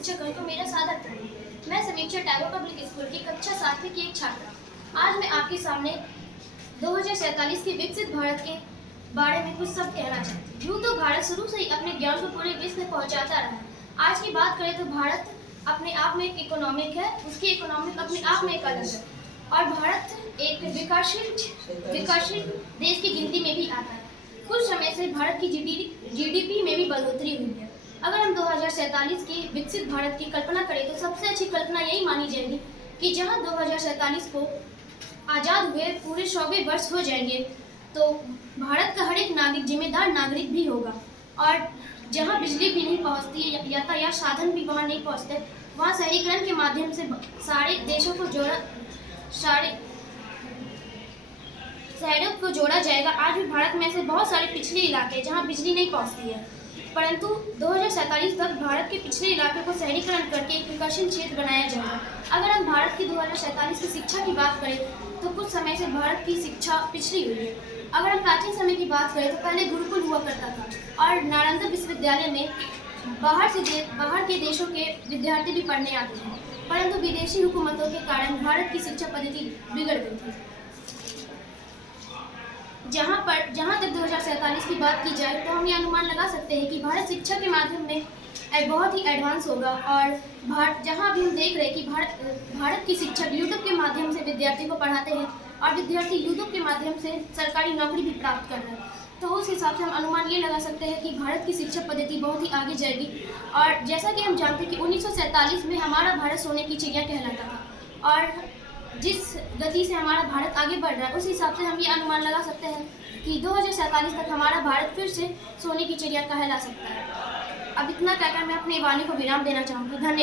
शिक्षकों को मेरा सादर प्रणाम। मैं समीक्षा टैगोर पब्लिक स्कूल की कक्षा 7वीं की एक छात्रा। आज मैं आपके सामने 2047 के विकसित भारत के बारे में कुछ सब कहना चाहती हूँ। यूँ तो भारत शुरू से ही अपने ज्ञान को पूरे विश्व में पहुँचाता रहा है। आज की बात करें तो भारत अपने आप में एक इकोनॉमिक है, उसकी इकोनॉमिक अपने आप में एक अलग है और भारत एक विकासशील देश की गिनती में भी आता है। कुछ समय से भारत की जीडीपी में भी बढ़ोतरी हुई है। अगर हम 2047 की विकसित भारत की कल्पना करें तो सबसे अच्छी कल्पना यही मानी जाएगी कि जहां 2047 को आज़ाद हुए पूरे 100वें वर्ष हो जाएंगे तो भारत का हर एक नागरिक जिम्मेदार नागरिक भी होगा और जहां बिजली भी नहीं पहुंचती, यातायात साधन भी वहां नहीं पहुंचते, वहां शहरीकरण के माध्यम से सारे देशों को शहरों को जोड़ा जाएगा। आज भी भारत में ऐसे बहुत सारे पिछड़े इलाके हैं जहां बिजली नहीं पहुंचती है, परंतु 2047 तक भारत के पिछड़े इलाके को शहरीकरण करके एक विकसित क्षेत्र बनाया जाएगा। अगर हम भारत की 2047 की शिक्षा की बात करें तो कुछ समय से भारत की शिक्षा पिछड़ी हुई है। अगर हम प्राचीन समय की बात करें तो पहले गुरुकुल हुआ करता था और नालंदा विश्वविद्यालय में बाहर के देशों के विद्यार्थी भी पढ़ने आते थे, परंतु विदेशी हुकूमतों के कारण भारत की शिक्षा पद्धति बिगड़ गई थी। जहाँ तक 2047 की बात की जाए तो हम ये अनुमान लगा सकते हैं कि भारत शिक्षा के माध्यम में बहुत ही एडवांस होगा और जहाँ भी हम देख रहे हैं कि भारत की शिक्षक यूट्यूब के माध्यम से विद्यार्थी को पढ़ाते हैं और विद्यार्थी यूट्यूब के माध्यम से सरकारी नौकरी भी प्राप्त कर रहे हैं, तो उस हिसाब से हम अनुमान ये लगा सकते हैं कि भारत की शिक्षा पद्धति बहुत ही आगे जाएगी। और जैसा कि हम जानते हैं कि 1947 में हमारा भारत सोने की चिड़िया कहलाता था और जिस गति से हमारा भारत आगे बढ़ रहा है उस हिसाब से हम ये अनुमान लगा सकते हैं कि 2047 तक हमारा भारत फिर से सोने की चिड़िया कहला सकता है। अब इतना कहकर मैं अपनी वाणी को विराम देना चाहूँगी। धन्यवाद।